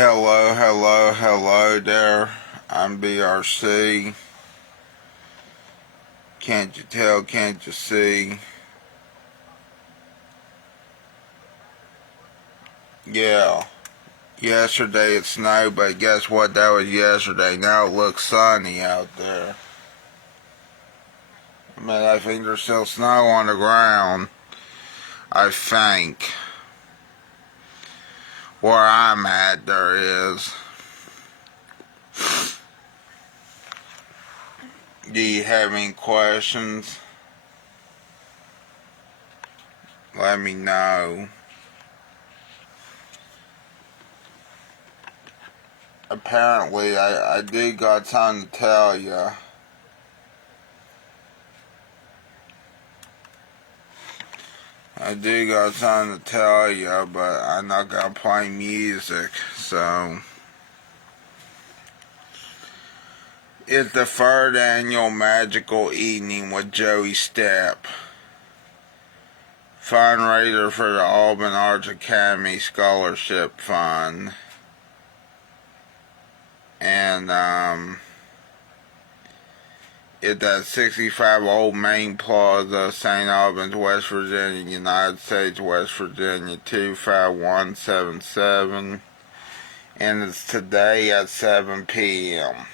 Hello, hello, hello there. I'm BRC. Can't you tell, can't you see? Yeah. Yesterday it snowed, but guess what? That was yesterday. Now it looks sunny out there. I mean, I think there's still snow on the ground. I think. Where I'm at, there is. Do you have any questions? Let me know. Apparently, I did got something to tell you. I do got something to tell you, but I'm not gonna play music, so. It's the third annual Magical Evening with Joey Stepp, fundraiser for the Alban Arts Academy Scholarship Fund. And, it's at 65 Old Main Plaza, St. Albans, West Virginia, United States, West Virginia, 25177. And it's today at 7 p.m.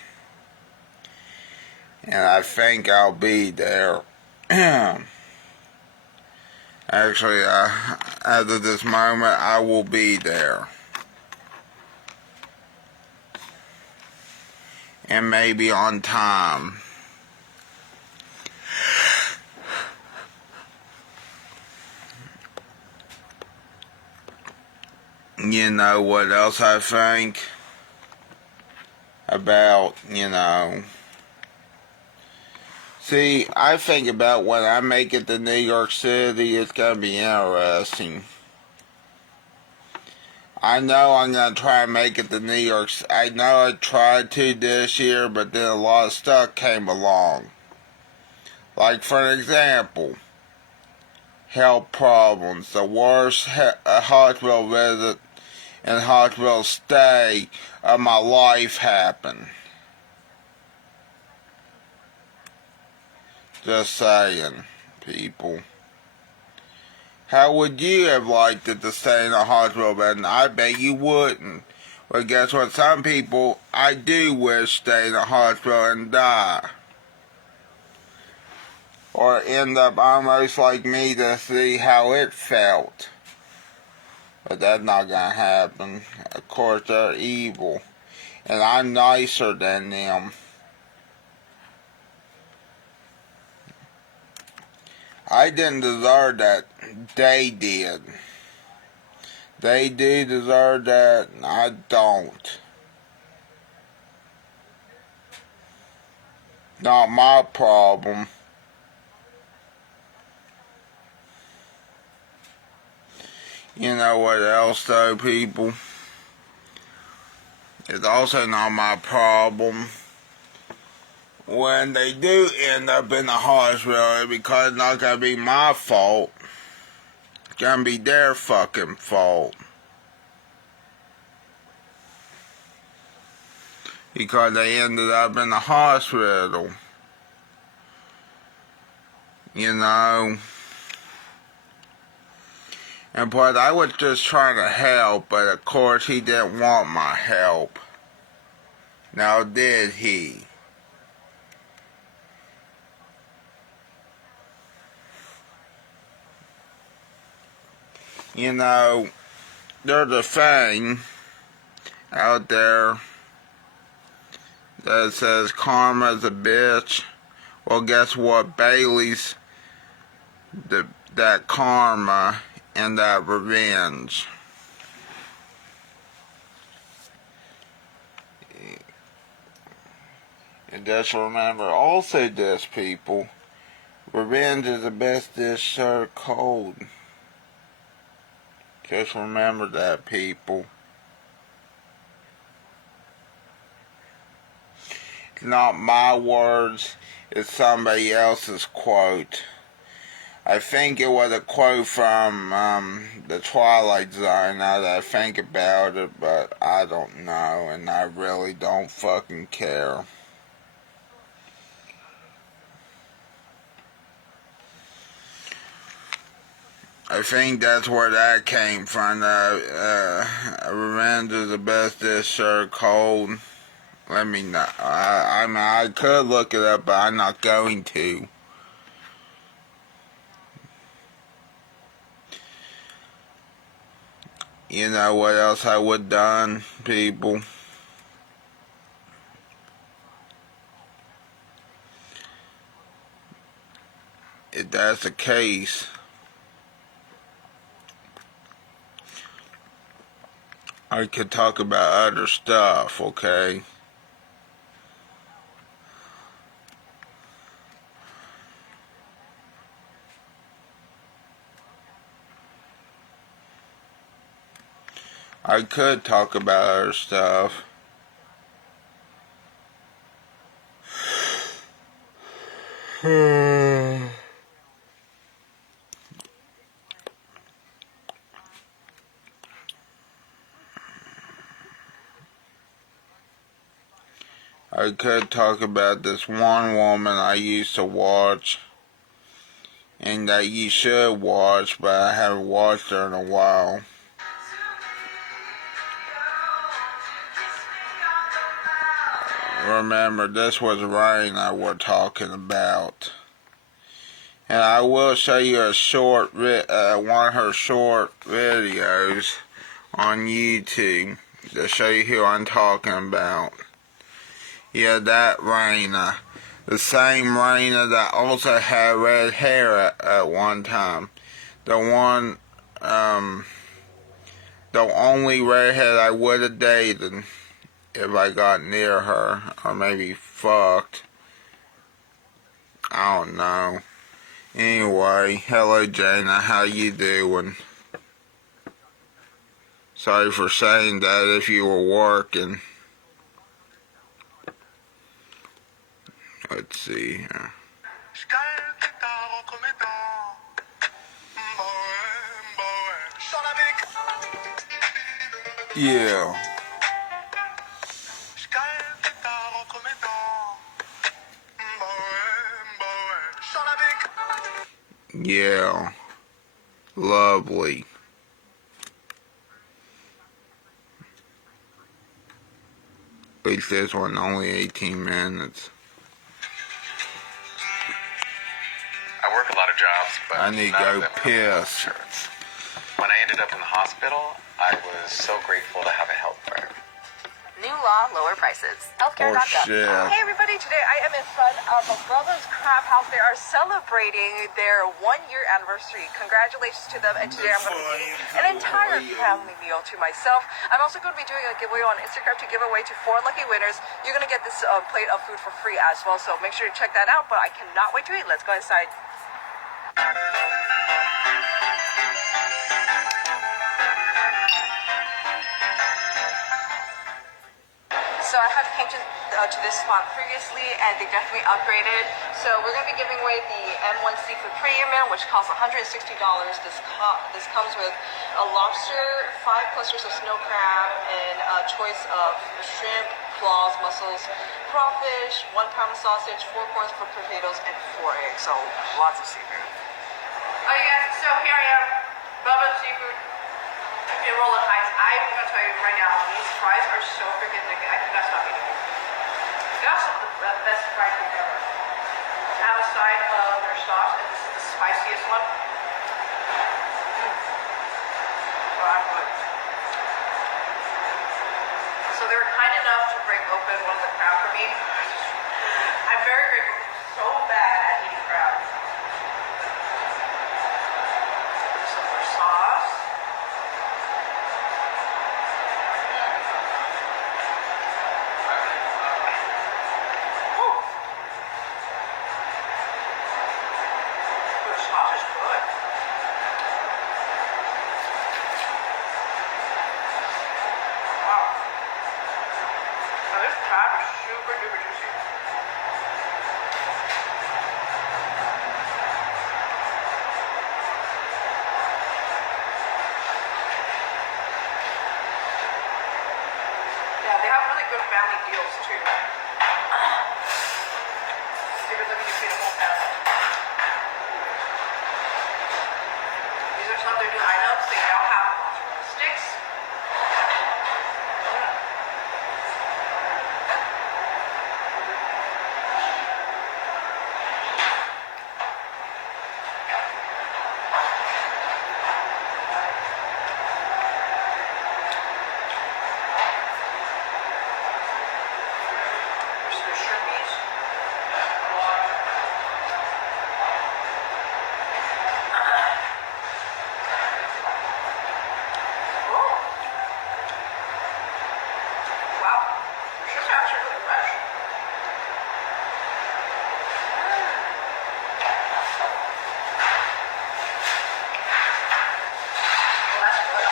And I think I'll be there. Actually, as of this moment, I will be there. And maybe on time. You know what else I think about, See, I think about when I make it to New York City, it's going to be interesting. I know I'm going to try and make it to New York. I know I tried to this year, but then a lot of stuff came along. Like, for an example, health problems. The worst hospital visit and hospital stay of my life happened. Just saying, people. How would you have liked it to stay in a hospital bed? And I bet you wouldn't. But guess what? Some people, I do wish stay in a hospital and die. Or end up almost like me to see how it felt. But that's not gonna happen. Of course, they're evil. And I'm nicer than them. I didn't deserve that. They did. They do deserve that, and I don't. Not my problem. You know what else, though, people? It's also not my problem when they do end up in the hospital, because it's not gonna be my fault. It's gonna be their fucking fault. Because they ended up in the hospital. And plus, I was just trying to help, but of course he didn't want my help. Now, did he? There's a thing out there that says karma's a bitch. Well, guess what? Bailey's that karma and that revenge. And just remember also this, people. Revenge is the best dish served cold. Just remember that, people. It's not my words, it's somebody else's quote. I think it was a quote from the Twilight Zone, now that I think about it, but I don't know, and I really don't fucking care. I think that's where that came from. Revenge is the best dish served cold. Let me know. I mean, I could look it up, but I'm not going to. You know what else I would done, people? If that's the case, I could talk about other stuff, okay? I could talk about other stuff. I could talk about this one woman I used to watch, and that you should watch, but I haven't watched her in a while. Remember, this was Raina we're talking about. And I will show you a short, one of her short videos on YouTube to show you who I'm talking about. Yeah, that Raina. The same Raina that also had red hair at one time. The one, the only redhead I would have dated if I got near her, or maybe fucked. I don't know. Anyway, hello Jana, how you doing? Sorry for saying that if you were working. Let's see here. Yeah. Yeah. Lovely. At least this one only 18 minutes. I work a lot of jobs, but I need to go piss. When I ended up in the hospital, I was so grateful to have a health plan. New law, lower prices. Healthcare.gov. Oh shit. Hey everybody, today I am in front of Bubba's Crab House. They are celebrating their 1-year anniversary. Congratulations to them, and today I'm going to be eating an entire family meal to myself. I'm also going to be doing a giveaway on Instagram to give away to 4 lucky winners. You're going to get this plate of food for free as well, so make sure to check that out, but I cannot wait to eat. Let's go inside. So I have came to this spot previously, and they definitely upgraded. So we're going to be giving away the M1 Seafood Premium, which costs $160. This comes with a lobster, 5 clusters of snow crab, and a choice of shrimp, claws, mussels, crawfish, 1 pound of sausage, 4 corns for potatoes, and 4 eggs. So lots of seafood. Oh yeah, so here I am, Bubba's Seafood in Roland Heights. I'm gonna tell you right now, these fries are so freaking thick. I cannot stop eating them. They are some of the best fried food ever. I have a side of their sauce, and this is the spiciest one. Oh, I'm good. So they were kind enough to break open one of the crab for me. I'm very grateful. I'm so bad at eating crab. Some more sauce. Super duper juicy. deals too. Give it, let me see the whole pack. These are some of their new items. They now have mozzarella sticks. There's some shrimpies. Oh. Wow. Shrimps are actually really fresh. Well, that's good.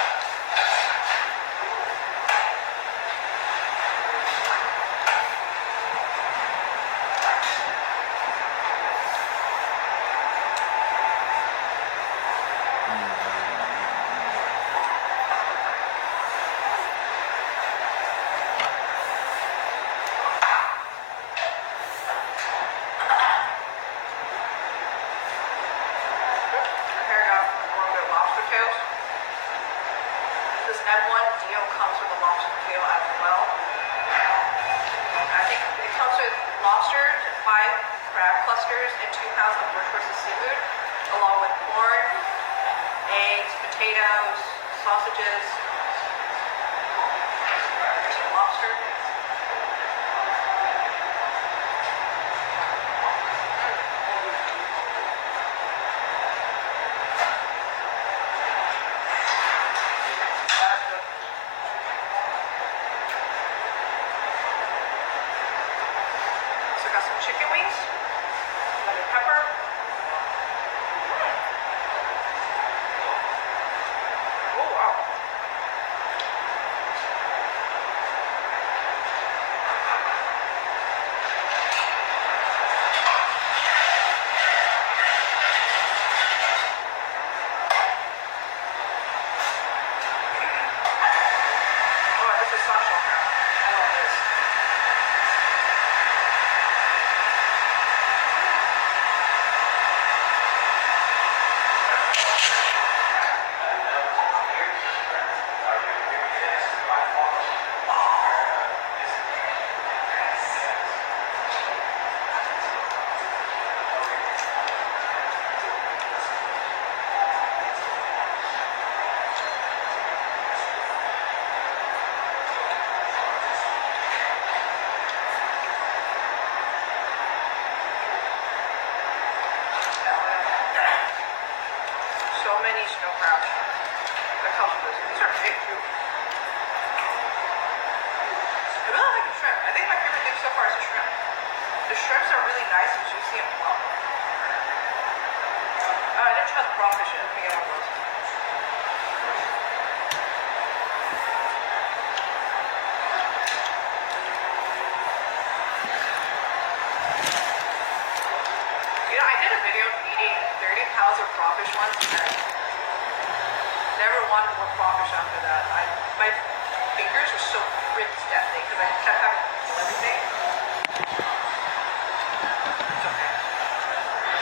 Here I got a little bit of lobster tails. This M1 deal comes with a lobster tail as well. I think it comes with lobster, 5 crab clusters, and 2 pounds of bush roasted seafood, along with corn, eggs, potatoes, sausages. There's some lobster. That's good. So I got some chicken wings, lemon pepper. Oh wow. Oh, this is soft shell crab. I love this. So many snow crabs that come with this. These are big too. I really like the shrimp. I think my favorite thing so far is the shrimp. The shrimps are really nice and juicy and plump. Oh, I didn't try the crawfish yet. Let me get one of those. You know, I did a video of eating 30 pounds of crawfish once and never wanted more crawfish after that. My fingers were so ripped that day because I kept having to pull everything. It's okay.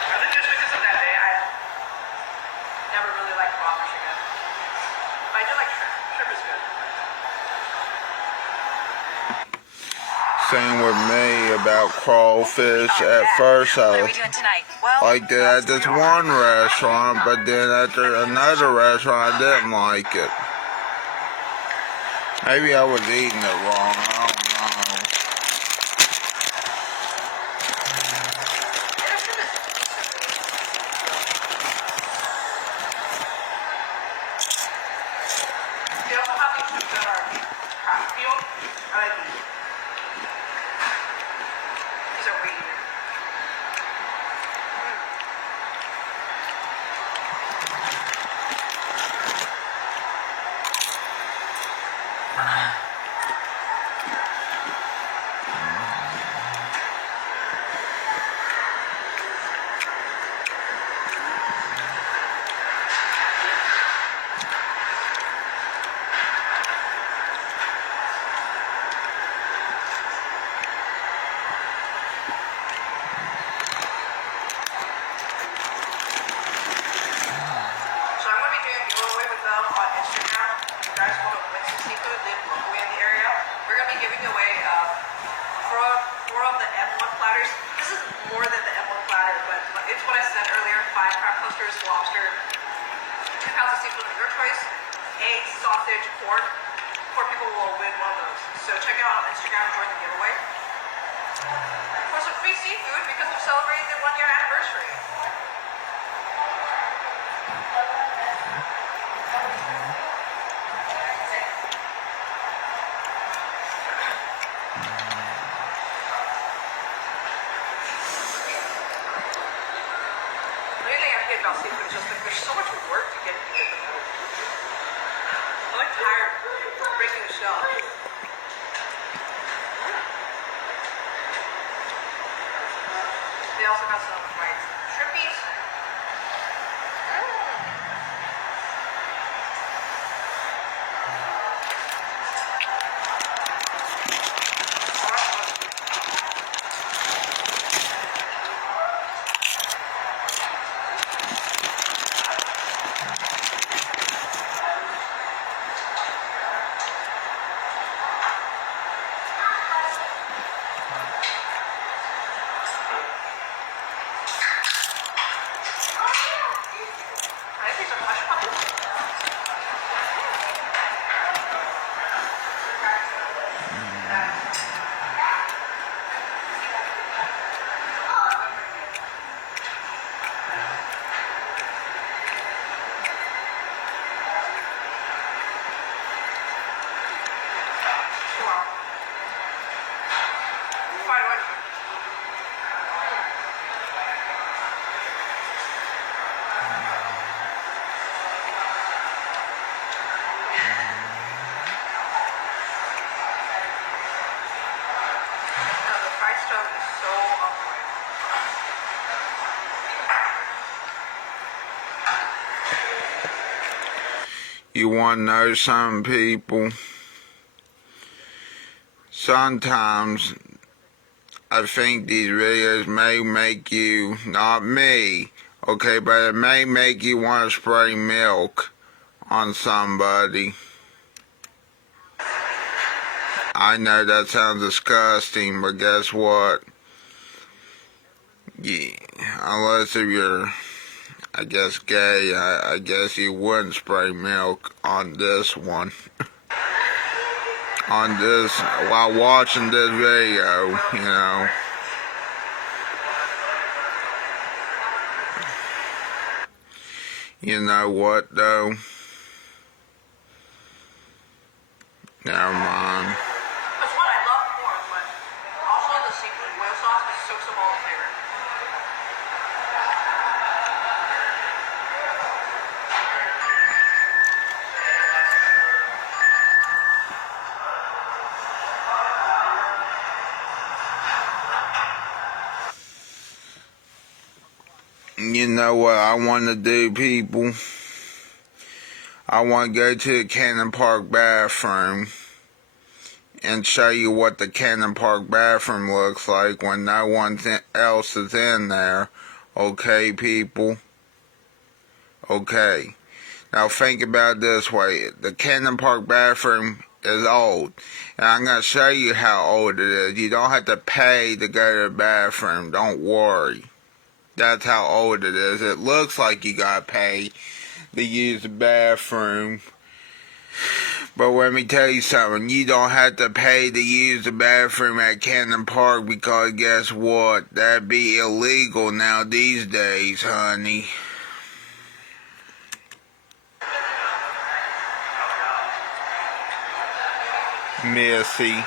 I think just because of that day, I never really liked crawfish again. But I do like shrimp. Shrimp is good. Same with me about crawfish. At first, What are I we doing tonight? Well, liked it at this one restaurant, but then at another restaurant, I didn't like it. Maybe I was eating it wrong. I don't know. They also have these shrimp that are craft peeled. I like these. These are way easier. out on Instagram. If you guys want to win some seafood, live locally in the area. We're gonna be giving away four of the M1 platters. This is more than the M1 platter, but it's what I said earlier: 5 crab clusters, lobster, 2 pounds of seafood of your choice, eggs, sausage, pork. 4 people will win one of those. So check it out on Instagram and join the giveaway. For some free seafood because we're celebrating the 1-year anniversary. Really, I'm hating about seafood. It's just like there's so much work to get the food. I'm like tired of breaking the shell. They also got some like shrimpies. I think some hush puppies. Quite a lot. No, the fried stuff is so on point. You want to know some people? Sometimes I think these videos may make you, not me, okay, but it may make you want to spray milk on somebody. I know that sounds disgusting, but guess what? Yeah, unless if you're, I guess, gay, I guess you wouldn't spray milk on this one. On this, while watching this video, you know. You know what, though? Never mind. That's what I love pork, but also the seafood oil sauce just soaks up all the flavor. You know what I want to do, people? I want to go to the Cannon Park bathroom and show you what the Cannon Park bathroom looks like when no one else is in there. Okay, people? Okay. Now think about it this way. The Cannon Park bathroom is old. And I'm going to show you how old it is. You don't have to pay to go to the bathroom. Don't worry. That's how old it is. It looks like you got to pay to use the bathroom. But let me tell you something. You don't have to pay to use the bathroom at Cannon Park because guess what? That'd be illegal now these days, honey. Missy.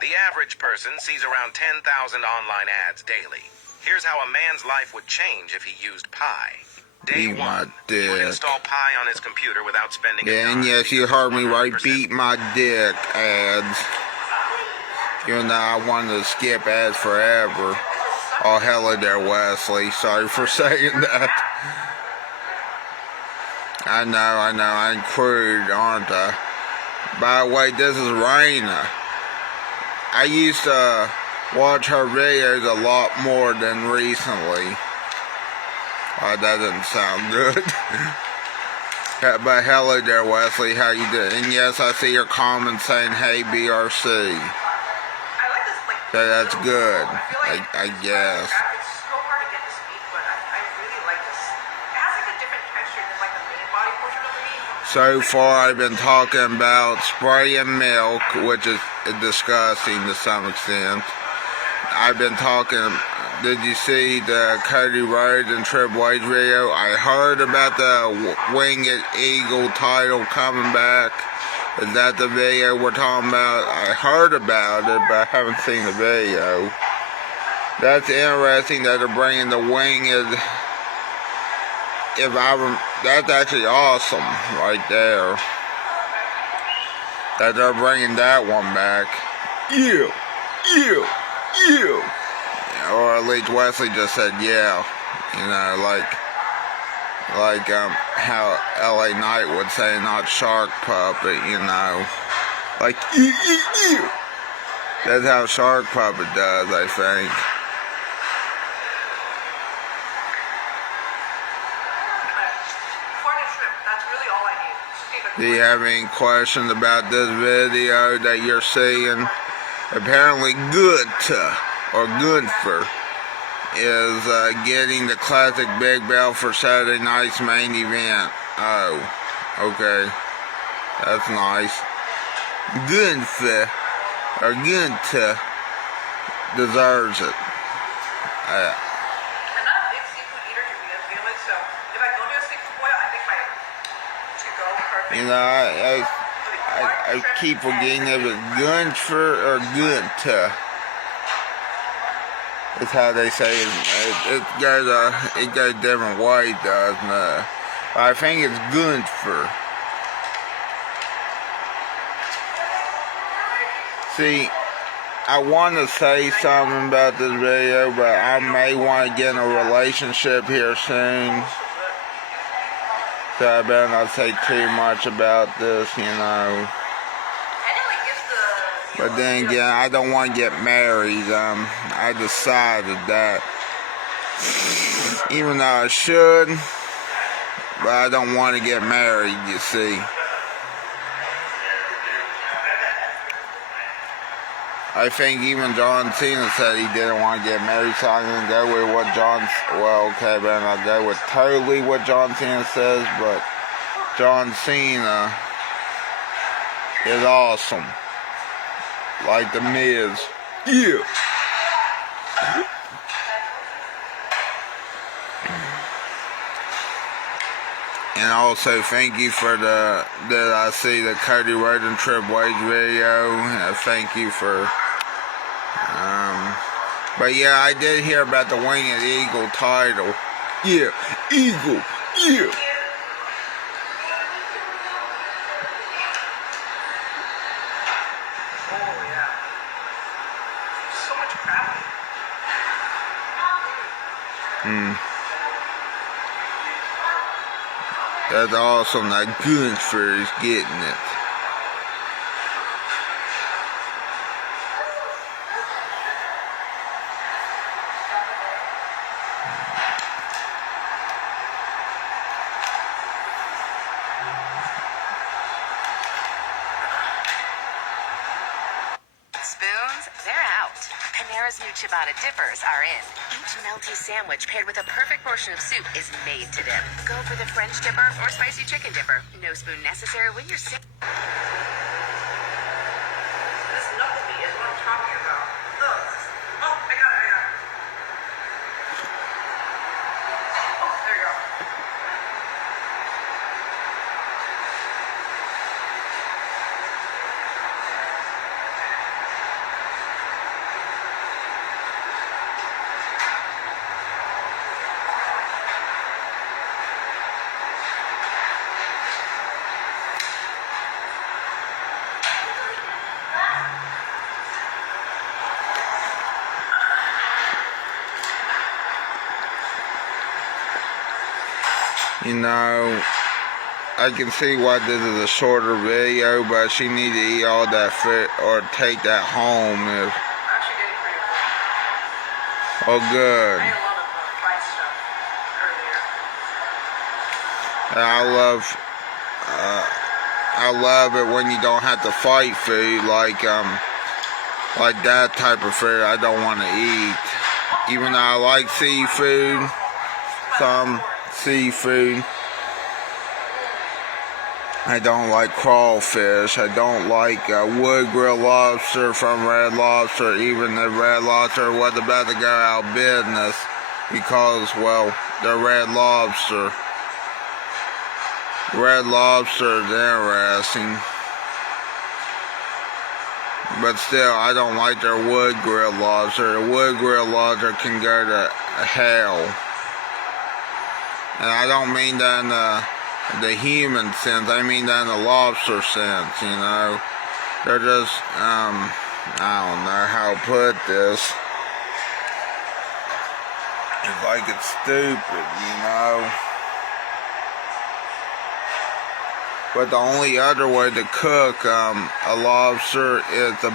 The average person sees around 10,000 online ads daily. Here's how a man's life would change if he used Pi. Day Beat my one, he would dick. install Pi on his computer without spending a Yeah, dime. and yes, you heard me right. 100% Beat my dick ads. Even though I wanted to skip ads forever. Oh, hello there, Wesley. Sorry for saying that. I know, I'm crude, aren't I? By the way, this is Raina. I used to watch her videos a lot more than recently. Oh, that doesn't sound good. But hello there, Wesley. How you doing? And yes, I see your comment saying, "Hey, BRC." I like this, like, So that's good. I feel like I guess. it's so hard to get to speak, but I really like this. It has like a different texture than like the main body portion of the meat. So far, I've been talking about spraying milk, which is disgusting to some extent. I've been talking. Did you see the Cody Rhodes and Triple H video? I heard about the Winged Eagle title coming back. Is that the video we're talking about? I heard about it, but I haven't seen the video. That's interesting that they're bringing the Winged. That's actually awesome right there. That they're bringing that one back. Yeah. Or at least Wesley just said yeah. You know, like how LA Knight would say, not Shark Puppet, you know. Like, ew. That's how Shark Puppet does, I think. Corn and shrimp, that's really all I need. Do you have any questions about this video that you're seeing? Apparently Goodfer is getting the classic big belt for Saturday night's main event. Oh, okay. That's nice. Gunther deserves it. I'm not a big seafood eater to begin with, so if I go to a seafood boil, I think my to-go perfect. You know, I keep forgetting if it's Gunther or Gunther. That's how they say it. It goes different ways, doesn't it? I think it's Gunther. See, I want to say something about this video, but I may want to get in a relationship here soon. So I better not say too much about this, you know. But then again, I don't want to get married. I decided that. Even though I should, but I don't want to get married, you see. I think even John Cena said he didn't want to get married, so I'm going to go with what okay, but I'll go with totally what John Cena says, but John Cena is awesome. Like the Miz. Yeah. And also thank you for that I see the Cody Rhodes and Triple H video. Thank you for but yeah, I did hear about the Winged Eagle title. Yeah, Eagle. Yeah. That's awesome. That Gunther is getting it. Spoons, they're out. Panera's new ciabatta dippers are in. Each melty sandwich paired with a perfect portion of soup is made to dip. Go for the French dipper or spicy chicken dipper. No spoon necessary when you're sick. This knuckle meat is what I'm talking about. Ugh. Oh, I got it. Oh, there you go. you know, I can see why this is a shorter video, but she need to eat all that food or take that home if. Actually did it pretty quick. Oh, good. I ate a lot of fried stuff earlier. I love it when you don't have to fight food like that type of food. I don't want to eat, even though I like seafood, some seafood. I don't like crawfish. I don't like wood grilled lobster from Red Lobster. Even if Red Lobster was about to go out of business because, well, they're Red Lobster. Red Lobster is interesting. But still, I don't like their wood grilled lobster. The wood grilled lobster can go to hell. And I don't mean that in the human sense, I mean that in the lobster sense, you know. They're just, I don't know how to put this. It's like it's stupid, you know. But the only other way to cook a lobster is to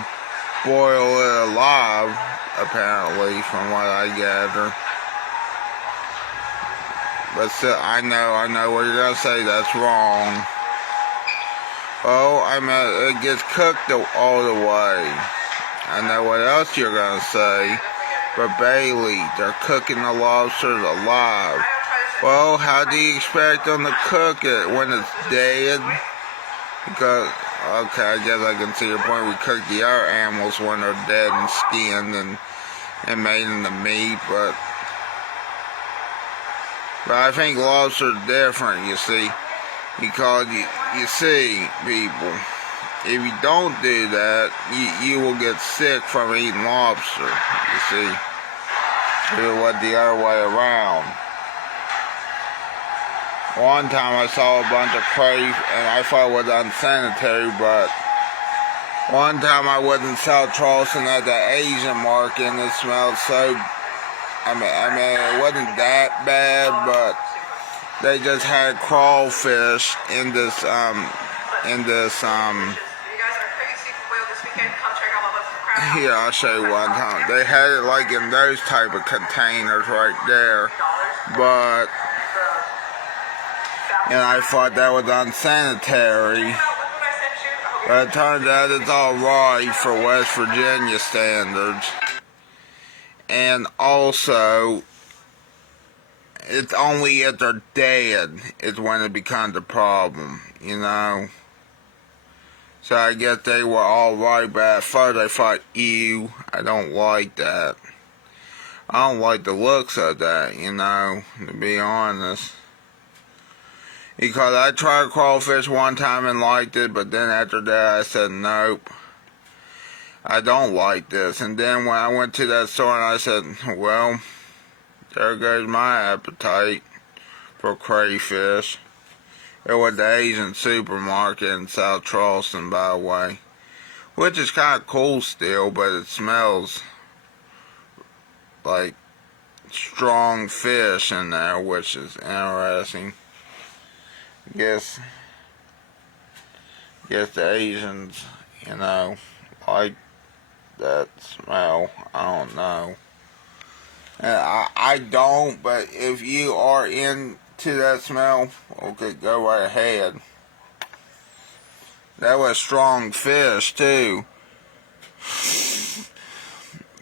boil it alive, apparently, from what I gather. But still, I know what you're going to say, that's wrong. Oh, I mean, it gets cooked all the way. I know what else you're going to say. But Bailey, they're cooking the lobsters alive. Well, how do you expect them to cook it when it's dead? Because, okay, I guess I can see your point. We cook the other animals when they're dead and skinned and made into meat, but I think lobster's different, you see, because you see, people, if you don't do that, you will get sick from eating lobster, you see. If it was the other way around. One time I saw a bunch of crayfish, and I thought it was unsanitary, but one time I was in South Charleston at the Asian market, and it smelled so, I mean, it wasn't that bad, but they just had crawfish in this, If you guys are crazy for whale this weekend, come check out my crab. here, I'll show you one time. They had it like in those type of containers right there, but, and I thought that was unsanitary. But it turns out it's alright for West Virginia standards. And also, it's only if they're dead is when it becomes a problem, you know. So I guess they were alright, but at first I thought, ew, I don't like that. I don't like the looks of that, you know, to be honest. Because I tried crawfish one time and liked it, but then after that I said, nope, I don't like this. And then when I went to that store and I said, well, there goes my appetite for crayfish. It was the Asian supermarket in South Charleston, by the way. Which is kind of cool still, but it smells like strong fish in there, which is interesting. Guess the Asians, you know, like that smell. I don't know. And I don't, but if you are into that smell, okay, go right ahead. That was strong fish, too.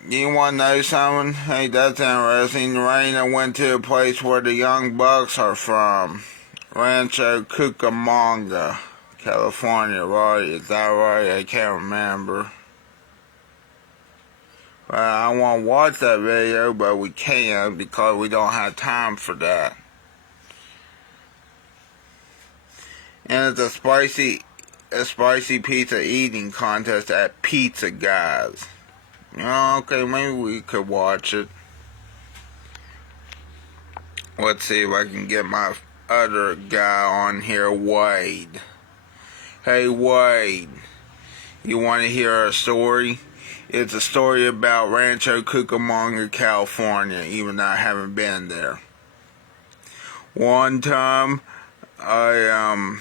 You want to know something? Hey, that's interesting. Raina went to a place where the Young Bucks are from. Rancho Cucamonga, California, right? Is that right? I can't remember. Well, I want to watch that video, but we can't because we don't have time for that. And it's a spicy pizza eating contest at Pizza Guys. Okay, maybe we could watch it. Let's see if I can get my other guy on here, Wade. Hey Wade, you want to hear a story? It's a story about Rancho Cucamonga, California, even though I haven't been there. One time, I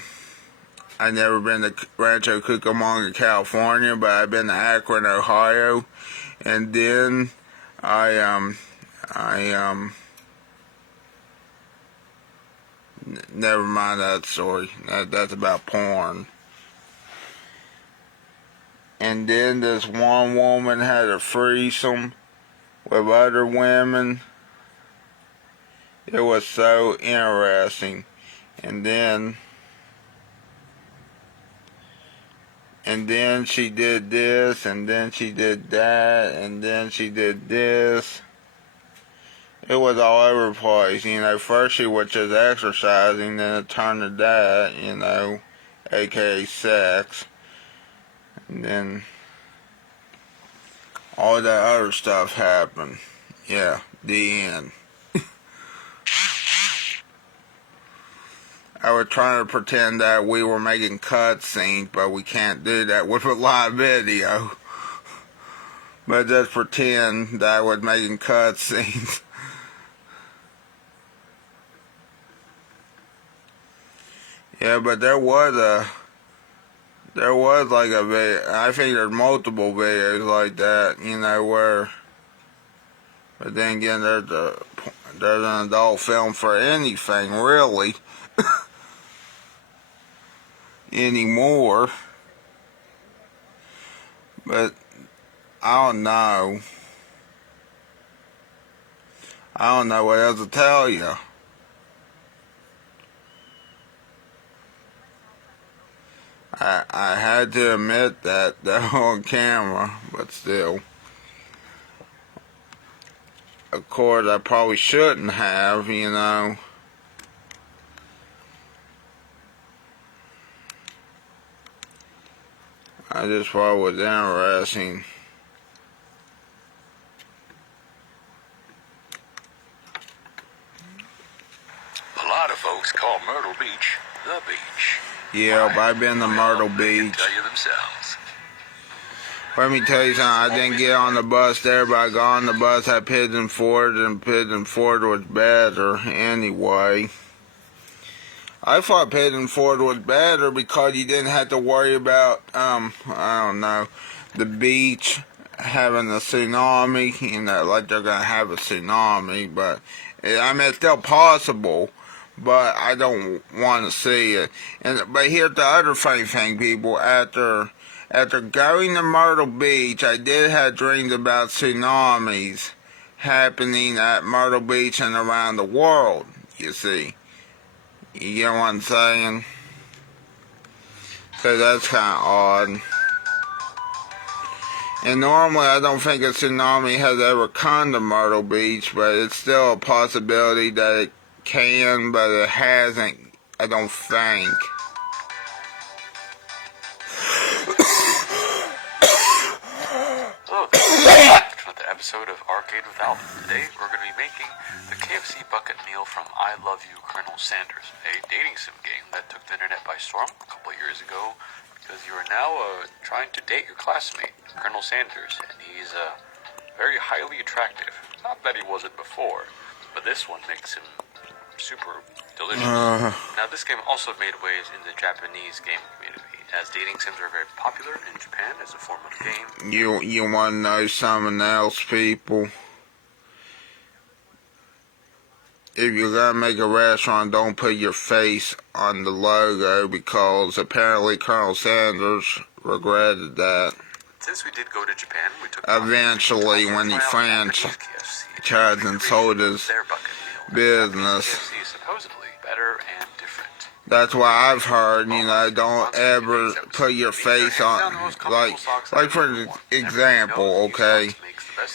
never been to Rancho Cucamonga, California, but I've been to Akron, Ohio, and then never mind that story. That's about porn. And then this one woman had a threesome with other women. It was so interesting. And then she did this, and then she did that, and then she did this. It was all over the place, you know. First she was just exercising, then it turned to that, you know, aka sex. And then all that other stuff happened. Yeah, the end. I was trying to pretend that we were making cutscenes, but we can't do that with a live video. But just pretend that I was making cutscenes. Yeah, but there was like a video. I think there's multiple videos like that, you know, where. But then again, there's an adult film for anything, really. Anymore. But I don't know. I don't know what else to tell you. I had to admit that on camera, but still. Of course, I probably shouldn't have, you know. I just thought it was interesting. A lot of folks call Myrtle Beach the beach. Yeah, but I've been to Myrtle They can Beach. tell you themselves. Let me tell you something, I didn't get on the bus there, but I got on the bus at Pigeon Forge, and Pigeon Forge was better anyway. I thought Pigeon Forge was better because you didn't have to worry about, I don't know, the beach having a tsunami, you know, like they're going to have a tsunami, but, I mean, it's still possible, but I don't want to see it. But here's the other funny thing, people, after going to Myrtle Beach, I did have dreams about tsunamis happening at Myrtle Beach and around the world, you see. You get what I'm saying? So that's kind of odd. And normally I don't think a tsunami has ever come to Myrtle Beach, but it's still a possibility that it can, but it hasn't, I don't think. Hello there. Another episode of Arcade with Alban. Today we're going to be making the KFC bucket meal from I Love You, Colonel Sanders, a dating sim game that took the internet by storm a couple of years ago because you are now trying to date your classmate, Colonel Sanders, and he's very highly attractive. Not that he wasn't before, but this one makes him super delicious. Now this game also made waves in the Japanese game community, as dating sims are very popular in Japan as a form of game. You want to know something else, people? If you're going to make a restaurant, don't put your face on the logo, because apparently Colonel Sanders regretted that. Since we did go to Japan, we took Eventually, when he franchised and sold his business. KFC is supposedly better and different. That's what I've heard, you know, don't ever put your face on, like for example, okay,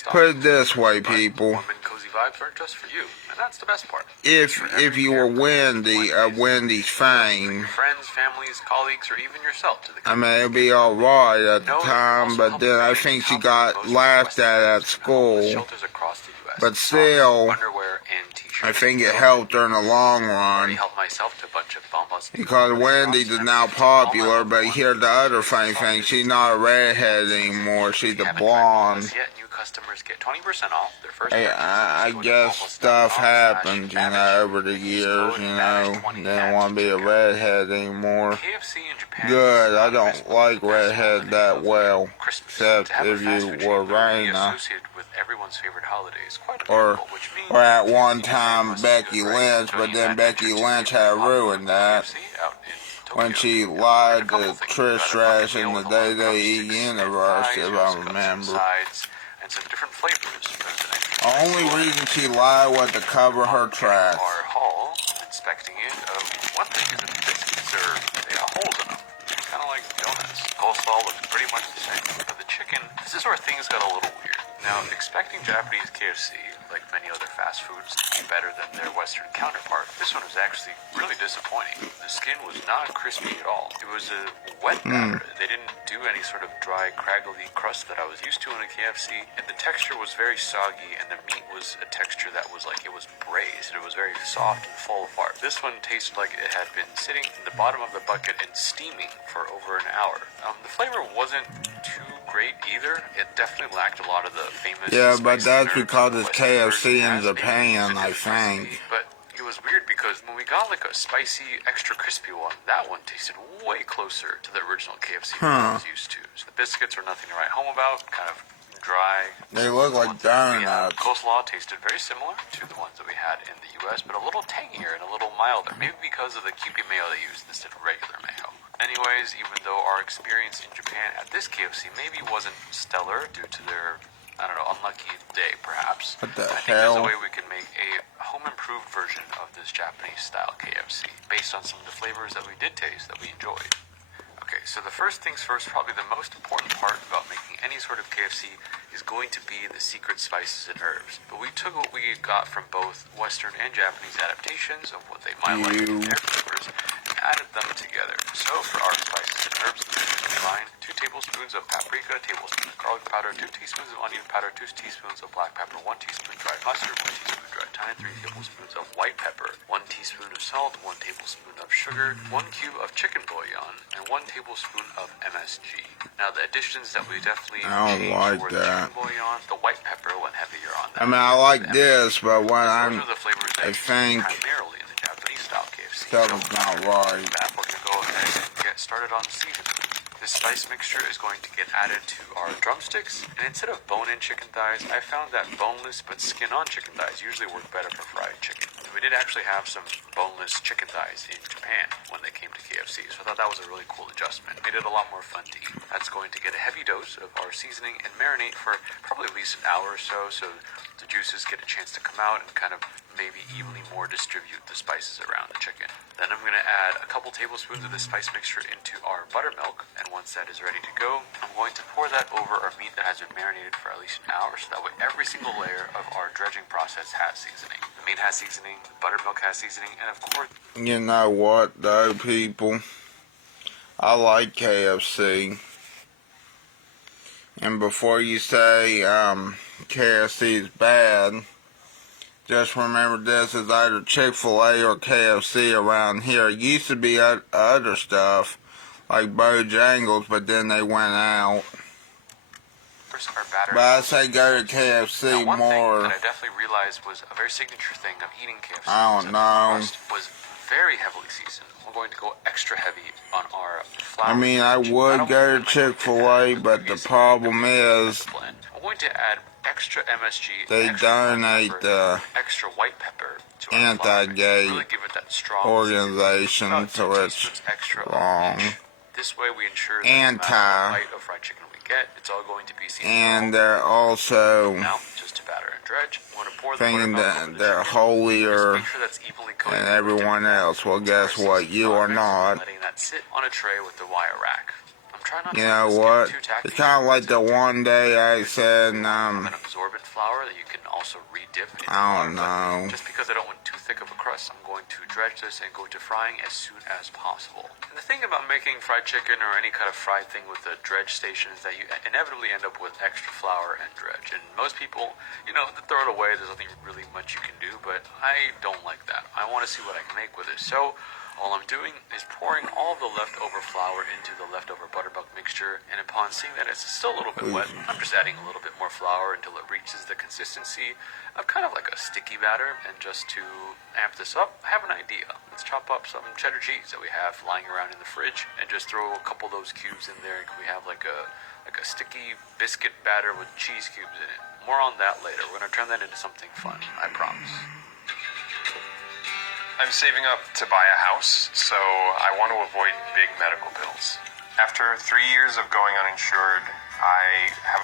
put it this way, people, Cozy vibes aren't just for you, and that's the best part. if you were Wendy, Wendy's fame, Friends, families, colleagues, or even yourself to the I mean, it'd be alright at the time, but then I think she got laughed at school, shelters across the US. but still, Underwear and t-shirts. sure I think it helped her in the long I run. helped myself to a bunch of bombas. Because Wendy's is now popular, but here's the other funny thing, she's not a redhead anymore, she's a blonde. Yet, new customers get 20% off their first Hey, purchase. I Just go to guess stuff happens, over the years, didn't want to be a redhead anymore. KFC in Japan Good, I don't like redhead that well, Christmas. except To have a if fast you food were chain literally Raina. associated with everyone's favorite holiday is quite a Or, miracle, which means or at KFC one in time Japan must Becky be good, right? Lynch, So but you then had Becky mentioned Lynch the had popular ruined that. KFC out in When Tokyo. she And lied a couple to things. Trish You got a bucket Stratus meal in the with a lot of WWE drumsticks and universe, thighs, if you I also got some remember. sides and some different flavors. There's an extra The only spicy one. reason she lied was to cover her tracks. Our haul, inspecting it. One thing is that the biscuits they got holes in them. Kind of like donuts. Coleslaw looks pretty much the same. For the chicken, this is where things got a little weird. Now, expecting Japanese KFC, like many other fast foods, to be better than their Western counterpart, this one was actually really disappointing. The skin was not crispy at all. It was a wet batter. They didn't do any sort of dry, craggly crust that I was used to in a KFC, and the texture was very soggy, and the meat was a texture that was like it was braised. It was very soft and fall apart. This one tasted like it had been sitting in the bottom of the bucket and steaming for over an hour. The flavor wasn't too great either. It definitely lacked a lot of the famous. Yeah, but spicy that's herbs because the it's Western KFC version in has. Japan, Maybe I it's a different think. recipe, but it was weird because when we got like a spicy, extra crispy one, that one tasted way closer to the original KFC that I was used to. So the biscuits are nothing to write home about, kind of dry. They look like donuts. Coleslaw tasted very similar to the ones that we had in the US, but a little tangier and a little milder. Maybe because of the Kewpie mayo they used instead of regular mayo. Anyways, even though our experience in Japan at this KFC maybe wasn't stellar due to their, unlucky day perhaps, What the I think there's a hell? way we can make a home improved version of this Japanese style KFC based on some of the flavors that we did taste that we enjoyed. Okay, so the first things first, probably the most important part about making any sort of KFC is going to be the secret spices and herbs. But we took what we got from both Western and Japanese adaptations of what they might like in their flavors and added them together. So for our spices and herbs, we combine 2 tablespoons of paprika, 1 tablespoon of garlic powder, 2 teaspoons of onion powder, 2 teaspoons of black pepper, 1 teaspoon dried mustard, 1 teaspoon dried thyme, 3 tablespoons of white pepper, 1 teaspoon of salt, 1 tablespoon of sugar, 1 cube of chicken bouillon, and 1 tablespoon of MSG. Now the additions that we definitely I don't changed like were the that. chicken bouillon, the white pepper went heavier on that. I mean, I like The this, but when those are the flavors that I you see think primarily in the Japanese style KFC. something's not right. That we're gonna go ahead and get started on seasoning. This spice mixture is going to get added to our drumsticks, and instead of bone-in chicken thighs, I found that boneless but skin-on chicken thighs usually work better for fried chicken. We did actually have some boneless chicken thighs in Japan when they came to KFC, so I thought that was a really cool adjustment. Made it a lot more fun to eat. That's going to get a heavy dose of our seasoning and marinate for probably at least an hour or so the juices get a chance to come out and kind of maybe evenly more distribute the spices around the chicken. Then I'm going to add a couple tablespoons of this spice mixture into our buttermilk, and once that is ready to go, I'm going to pour that over our meat that has been marinated for at least an hour, so that way every single layer of our dredging process has seasoning. The meat has seasoning, the buttermilk has seasoning, and of course... You know what, though, people? I like KFC. And before you say KFC is bad, just remember this is either Chick-fil-A or KFC around here. It used to be other stuff like Bojangles, but then they went out. But I say go to KFC one more. thing that I definitely realized was a very signature thing of eating KFC. I don't know. The crust was very heavily seasoned. We're going to go extra heavy on our flour. I mean, I would go to Chick-fil-A, but the problem is I'm going to add extra MSG, they extra donate pepper, the extra white pepper to our flour. anti-gay Really give it that strong organization, About so 2 it's teaspoons extra of wrong. each. This way we ensure that no matter what bite of fried chicken we get, it's all going to be seasoned. And they're also Now, just to batter and dredge, I'm going to pour the thinking buttermilk over that the they're chicken. holier Just make sure that's evenly coated than with everyone different else. Well, guess spices what? and You are condiments, not. Letting that sit on a tray with the wire rack. I'm try not You to know make the what? skin too tacky. It's kind of like the one day I said, an absorbent flour that you can also re-dip in I don't flour, know. just because I don't want too thick of a crust, I'm going to dredge this and go to frying as soon as possible. And the thing about making fried chicken or any kind of fried thing with a dredge station is that you inevitably end up with extra flour and dredge. And most people, you know, they throw it away. There's nothing really much you can do, but I don't like that. I want to see what I can make with it. So all I'm doing is pouring all the leftover flour into the leftover buttermilk mixture, and upon seeing that it's still a little bit wet, I'm just adding a little bit more flour until it reaches the consistency of kind of like a sticky batter. And just to amp this up, I have an idea. Let's chop up some cheddar cheese that we have lying around in the fridge and just throw a couple of those cubes in there. Can we have like a sticky biscuit batter with cheese cubes in it? More on that later. We're going to turn that into something fun, I promise. I'm saving up to buy a house, so I want to avoid big medical bills. After 3 years of going uninsured, I have...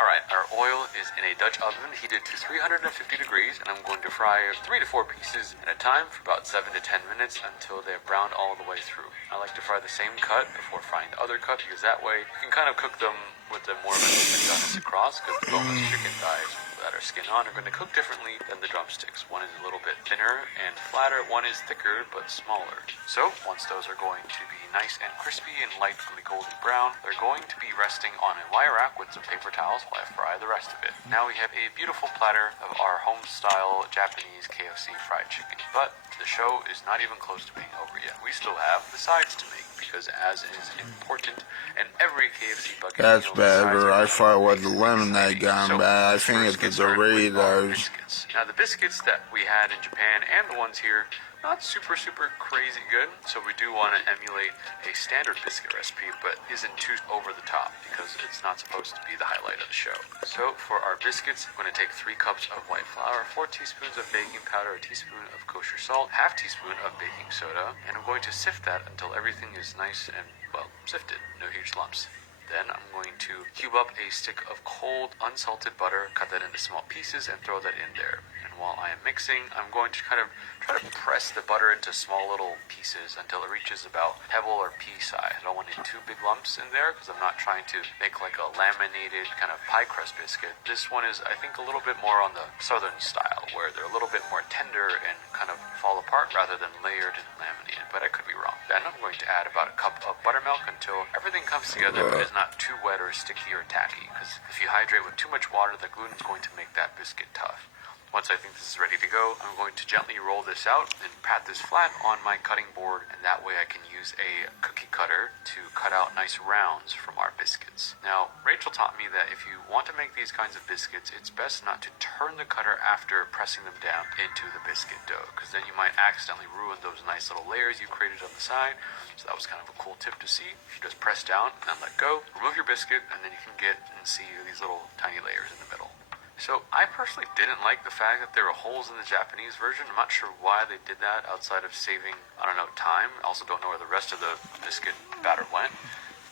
Alright, our oil is in a Dutch oven heated to 350 degrees, and I'm going to fry 3 to 4 pieces at a time for about 7 to 10 minutes until they have browned all the way through. I like to fry the same cut before frying the other cut, because that way you can kind of cook them with the more of an open doneness across, because the boneless chicken thighs that are skin on are going to cook differently than the drumsticks. One is a little bit thinner and flatter, one is thicker but smaller. So once those are going to be nice and crispy and lightly golden brown, they're going to be resting on a wire rack with some paper towels while I fry the rest of it. Now we have a beautiful platter of our home-style Japanese KFC fried chicken, but the show is not even close to being over yet. We still have the sides to make, because as is important in every KFC bucket That's meal, the sides better. are I thought going with to the be lemonade gone bad. I think it's the Doritos. biscuits. Now the biscuits that we had in Japan and the ones here, not super crazy good, so we do want to emulate a standard biscuit recipe, but isn't too over the top, because it's not supposed to be the highlight of the show. So for our biscuits, I'm going to take 3 cups of white flour, 4 teaspoons of baking powder, a teaspoon of kosher salt, half teaspoon of baking soda, and I'm going to sift that until everything is nice and, well, sifted, no huge lumps. Then I'm going to cube up a stick of cold, unsalted butter, cut that into small pieces, and throw that in there. And while I am mixing, I'm going to kind of try to press the butter into small little pieces until it reaches about pebble or pea size. I don't want any too big lumps in there, because I'm not trying to make like a laminated kind of pie crust biscuit. This one is, I think, a little bit more on the southern style, where they're a little bit more tender and kind of fall apart rather than layered and laminated, but I could be wrong. Then I'm going to add about a cup of buttermilk until everything comes together but is not too wet or sticky or tacky, because if you hydrate with too much water, the gluten is going to make that biscuit tough. Once I think this is ready to go, I'm going to gently roll this out and pat this flat on my cutting board, and that way I can use a cookie cutter to cut out nice rounds from our biscuits. Now, Rachel taught me that if you want to make these kinds of biscuits, it's best not to turn the cutter after pressing them down into the biscuit dough, because then you might accidentally ruin those nice little layers you created on the side. So that was kind of a cool tip to see. If you just press down and let go, remove your biscuit, and then you can get and see these little tiny layers in the middle. So I personally didn't like the fact that there were holes in the Japanese version. I'm not sure why they did that outside of saving, I don't know, time. I also don't know where the rest of the biscuit batter went.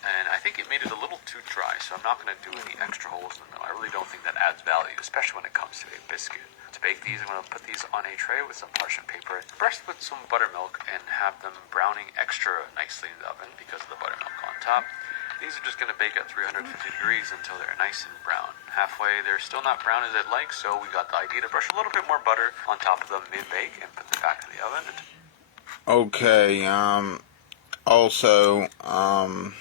And I think it made it a little too dry, so I'm not going to do any extra holes in the middle. I really don't think that adds value, especially when it comes to a biscuit. To bake these, I'm going to put these on a tray with some parchment paper, brushed with some buttermilk, and have them browning extra nicely in the oven because of the buttermilk on top. These are just going to bake at 350 degrees until they're nice and brown. Halfway, they're still not brown as I'd like, so we got the idea to brush a little bit more butter on top of them mid-bake and put them back in the oven. Okay, also, I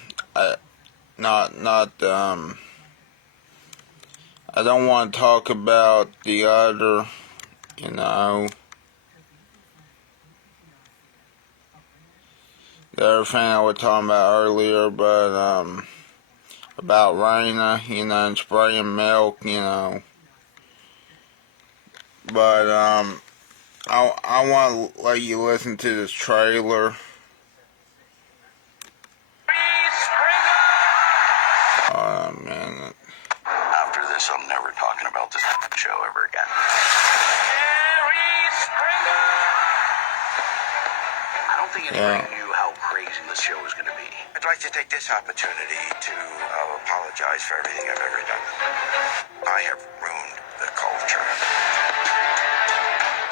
don't want to talk about the other, the other thing I was talking about earlier, but, about Raina, and spraying milk, But, I want to let you listen to this trailer. Oh, man. After this, I'm never talking about this show ever again. I don't think anybody knew how crazy this show was going to be. I'd like to take this opportunity to apologize for everything I've ever done. I have ruined the culture.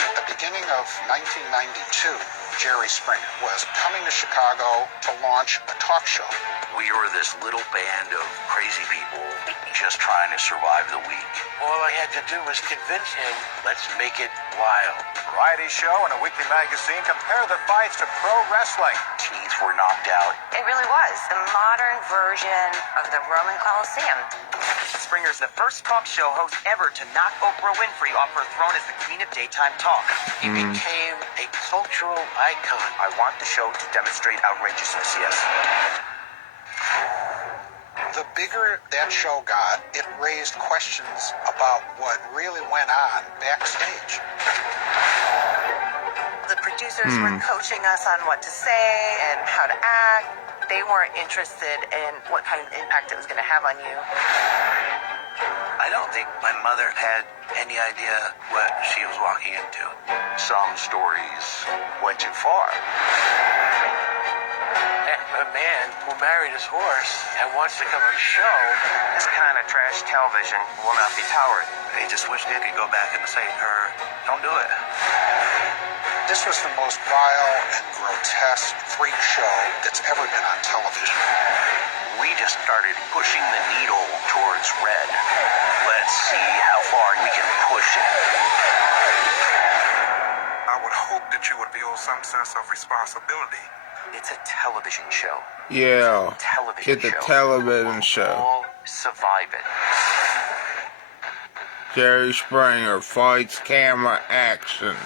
At the beginning of 1992, Jerry Springer was coming to Chicago to launch a talk show. We were this little band of crazy people just trying to survive the week. All I had to do was convince him, let's make it wild. Variety show and a weekly magazine compare the fights to pro wrestling. Teeth were knocked out. It really was the modern version of the Roman Coliseum. Springer's the first talk show host ever to knock Oprah Winfrey off her throne as the queen of daytime talk. He became a cultural icon. I want the show to demonstrate outrageousness, yes. The bigger that show got, it raised questions about what really went on backstage. The producers were coaching us on what to say and how to act. They weren't interested in what kind of impact it was going to have on you. I don't think my mother had any idea what she was walking into. Some stories went too far. A man who married his horse and wants to come on the show. This kind of trash television will not be towered. They just wish they could go back and say to her, don't do it. This was the most vile and grotesque freak show that's ever been on television. We just started pushing the needle towards red. Let's see how far we can push it. I would hope that you would feel some sense of responsibility. It's a television show. Yeah. Television It's a show. television We'll show. all survive it. Jerry Springer Fights Camera Action.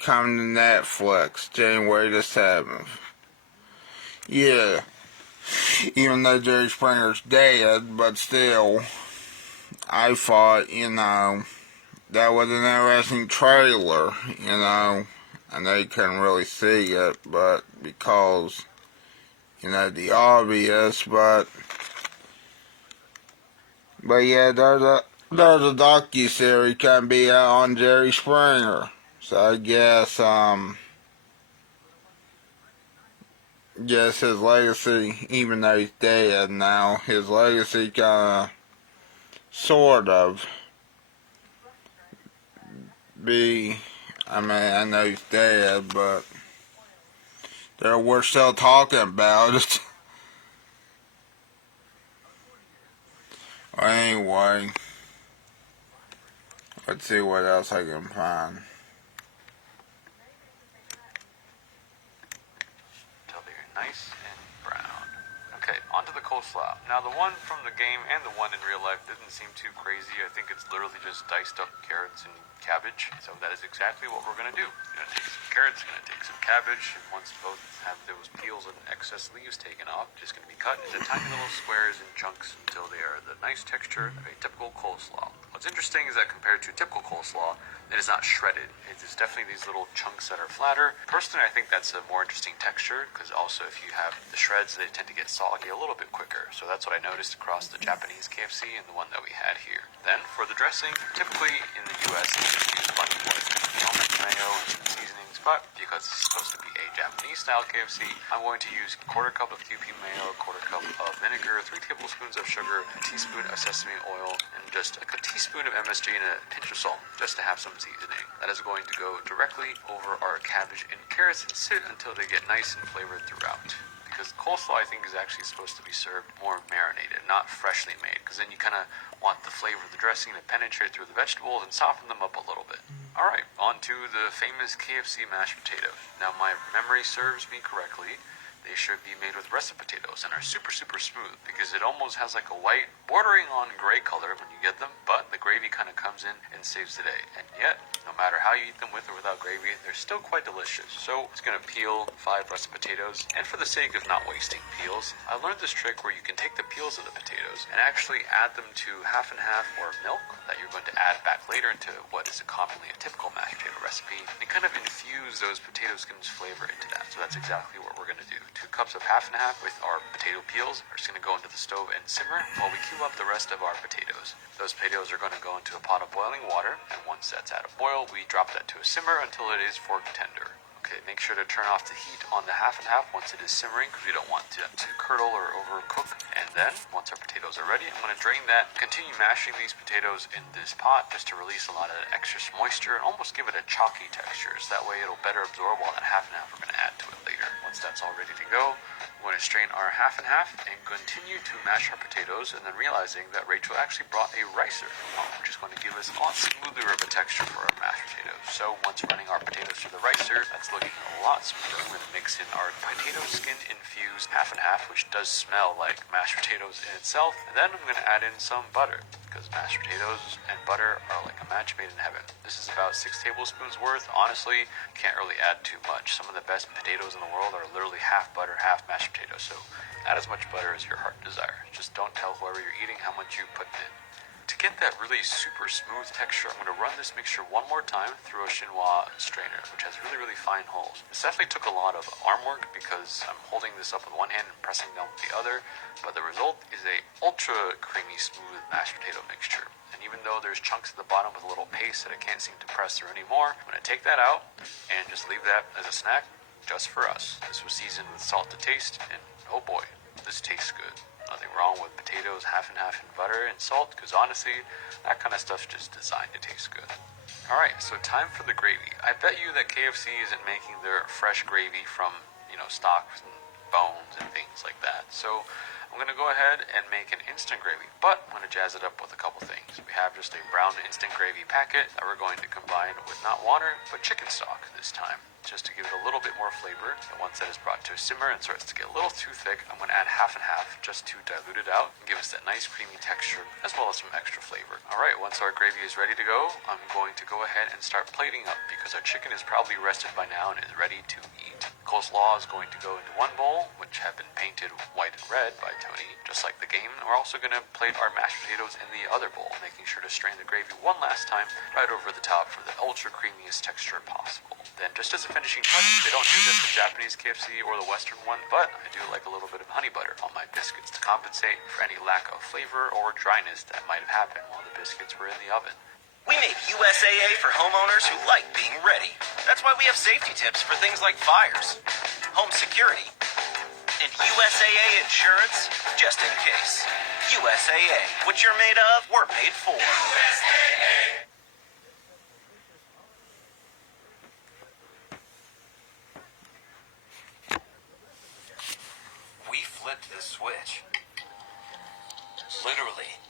Coming to Netflix, January the 7th. Yeah. Even though Jerry Springer's dead, but still, I thought, that was an interesting trailer, I know you couldn't really see it, but because, the obvious, but yeah, there's a docu-series can be out on Jerry Springer, so I guess his legacy, even though he's dead now, his legacy kinda, sort of, be, I know he's dead, but we're still talking about it. Anyway, let's see what else I can find. Until they're nice and brown. Okay, onto the coleslaw. Now the one from the game and the one in real life didn't seem too crazy. I think it's literally just diced up carrots and cabbage. So that is exactly what we're going to do. We're going to take some carrots, going to take some cabbage, and once both have those peels and excess leaves taken off, just going to be cut into tiny little squares and chunks until they are the nice texture of a typical coleslaw. What's interesting is that compared to typical coleslaw, it is not shredded. It is definitely these little chunks that are flatter. Personally, I think that's a more interesting texture, because also if you have the shreds, they tend to get soggy a little bit quicker. So that's what I noticed across the Japanese KFC and the one that we had here. Then for the dressing, typically in the US, they just use plenty of almond mayo and some seasonings, but because it's supposed to be a Japanese style KFC, I'm going to use a quarter cup of QP mayo, a quarter cup of vinegar, 3 tablespoons of sugar, a teaspoon of sesame oil, and just a teaspoon of MSG and a pinch of salt, just to have some seasoning. That is going to go directly over our cabbage and carrots and sit until they get nice and flavored throughout. Because coleslaw, I think, is actually supposed to be served more marinated, not freshly made, because then you kind of want the flavor of the dressing to penetrate through the vegetables and soften them up a little bit. Alright, on to the famous KFC mashed potatoes. Now, my memory serves me correctly. They should be made with russet potatoes and are super, super smooth, because it almost has like a white, bordering on gray color when you get them, but the gravy kind of comes in and saves the day. And yet, no matter how you eat them with or without gravy, they're still quite delicious. So, it's going to peel 5 russet potatoes, and for the sake of not wasting peels, I learned this trick where you can take the peels of the potatoes and actually add them to half and half or milk that you're going to add back later into what is commonly a typical mashed potato recipe, and kind of infuse those potato skins flavor into that. So that's exactly what we're going to do. 2 cups of half and half with our potato peels are just going to go into the stove and simmer while we cube up the rest of our potatoes. Those potatoes are going to go into a pot of boiling water, and once that's at a boil, we drop that to a simmer until it is fork tender. Okay, make sure to turn off the heat on the half and half once it is simmering because we don't want them to curdle or overcook. And then, once our potatoes are ready, I'm going to drain that. Continue mashing these potatoes in this pot just to release a lot of extra moisture and almost give it a chalky texture. So that way it'll better absorb all that half and half we're going to add to it later. Once that's all ready to go, we're going to strain our half and half and continue to mash our potatoes, and then realizing that Rachel actually brought a ricer from home, which is going to give us a lot smoother of a texture for our mashed potatoes. So once running our potatoes through the ricer, that's looking a lot smoother. I'm going to mix in our potato skin infused half and half, which does smell like mashed potatoes in itself. And then I'm going to add in some butter, because mashed potatoes and butter are like a match made in heaven. This is about 6 tablespoons worth. Honestly, you can't really add too much. Some of the best potatoes in the world are literally half butter, half mashed potatoes. So add as much butter as your heart desires. Just don't tell whoever you're eating how much you put in. To get that really super smooth texture, I'm going to run this mixture one more time through a chinois strainer, which has really, really fine holes. This definitely took a lot of arm work because I'm holding this up with one hand and pressing down with the other, but the result is a ultra creamy, smooth mashed potato mixture. And even though there's chunks at the bottom with a little paste that I can't seem to press through anymore, I'm going to take that out and just leave that as a snack just for us. This was seasoned with salt to taste, and oh boy, this tastes good. Nothing wrong with potatoes half and half in butter and salt, because honestly, that kind of stuff's just designed to taste good. Alright, so time for the gravy. I bet you that KFC isn't making their fresh gravy from, stocks and bones and things like that. So I'm going to go ahead and make an instant gravy, but I'm going to jazz it up with a couple things. We have just a brown instant gravy packet that we're going to combine with not water, but chicken stock this time, just to give it a little bit more flavor. And once that is brought to a simmer and starts to get a little too thick, I'm going to add half and half just to dilute it out and give us that nice creamy texture as well as some extra flavor. Alright, once our gravy is ready to go, I'm going to go ahead and start plating up because our chicken is probably rested by now and is ready to eat. Coleslaw is going to go into one bowl, which have been painted white and red by Tony, just like the game. And we're also going to plate our mashed potatoes in the other bowl, making sure to strain the gravy one last time right over the top for the ultra creamiest texture possible. Then, just as a finishing touch, they don't do this at Japanese KFC or the Western one, but I do like a little bit of honey butter on my biscuits to compensate for any lack of flavor or dryness that might have happened while the biscuits were in the oven. We made USAA for homeowners who like being ready. That's why we have safety tips for things like fires, home security, and USAA insurance just in case. USAA, what you're made of, we're made for. USAA! We flipped the switch. Literally.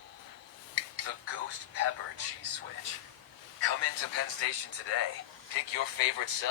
The ghost pepper cheese switch. Come into Penn Station today. Pick your favorite sub.